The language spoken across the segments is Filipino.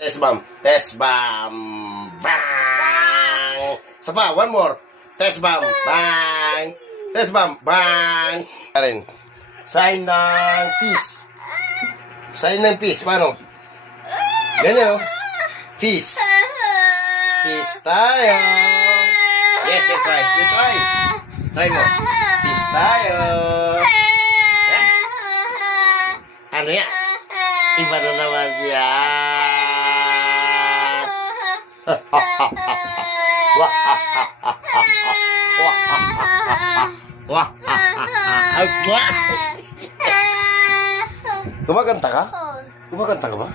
Test bomb. Test bomb. Bang! Isa pa, one more. Test bomb. Bang! Test bomb. Bang! Karin. Sign ng peace. Sign ng peace. Paano? Ganyan, oh. Peace. Peace tayo. Yes, you try. You try. Try mo. Peace tayo. Ano yan? Iba na naman yan. Kumakanta ka? Kumakanta ka ba?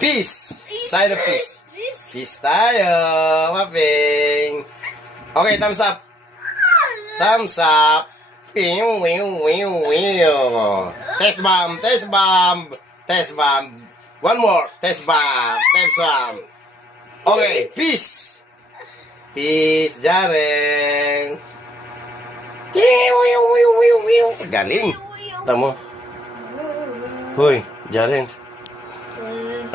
Peace. Sign of peace. Peace tayo. Maping. Okay, thumbs up. Thumbs up. Wiu, wiu, wiu, wiu. Test bomb. Test bomb. Test bomb. One more. Test bomb. Test bomb. Okay, peace. Peace, Jaren. Galing. Tamo. Hoy, Jaren.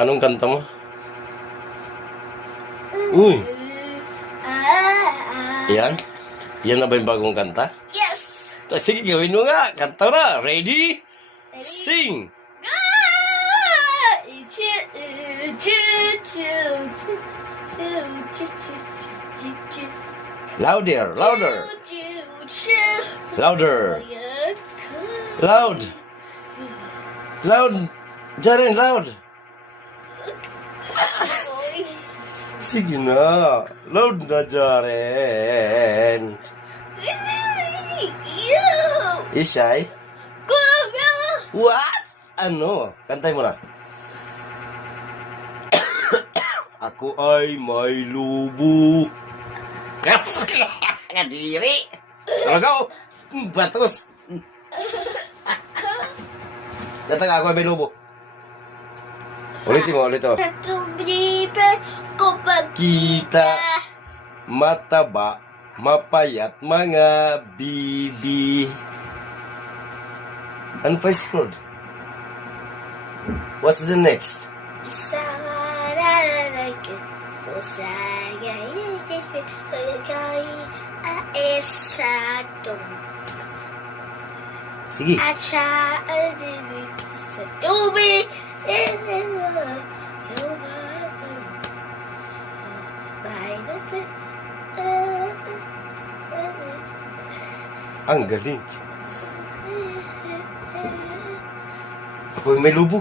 Anong kanta mo? Uy. Yan? Yan na ba yung bagong kanta? Yes! Sige, gawin mo nga. Kanta na. Ready? Sing! Louder, louder. Louder. Loud. Loud. Jaren, loud. Sige na. Loud na, Jaren. Isay? What? Ano? Kantay mo na. Ako ay may lubo. Kadiri. Talaga, batos. Kanta ka, ako ay may lubo. Ulitin mo, ulit o. Kita mataba, mapayat mga bibi. Ano pa yung sunod? What's the next? Sige. Ang galing. Ako may lubog.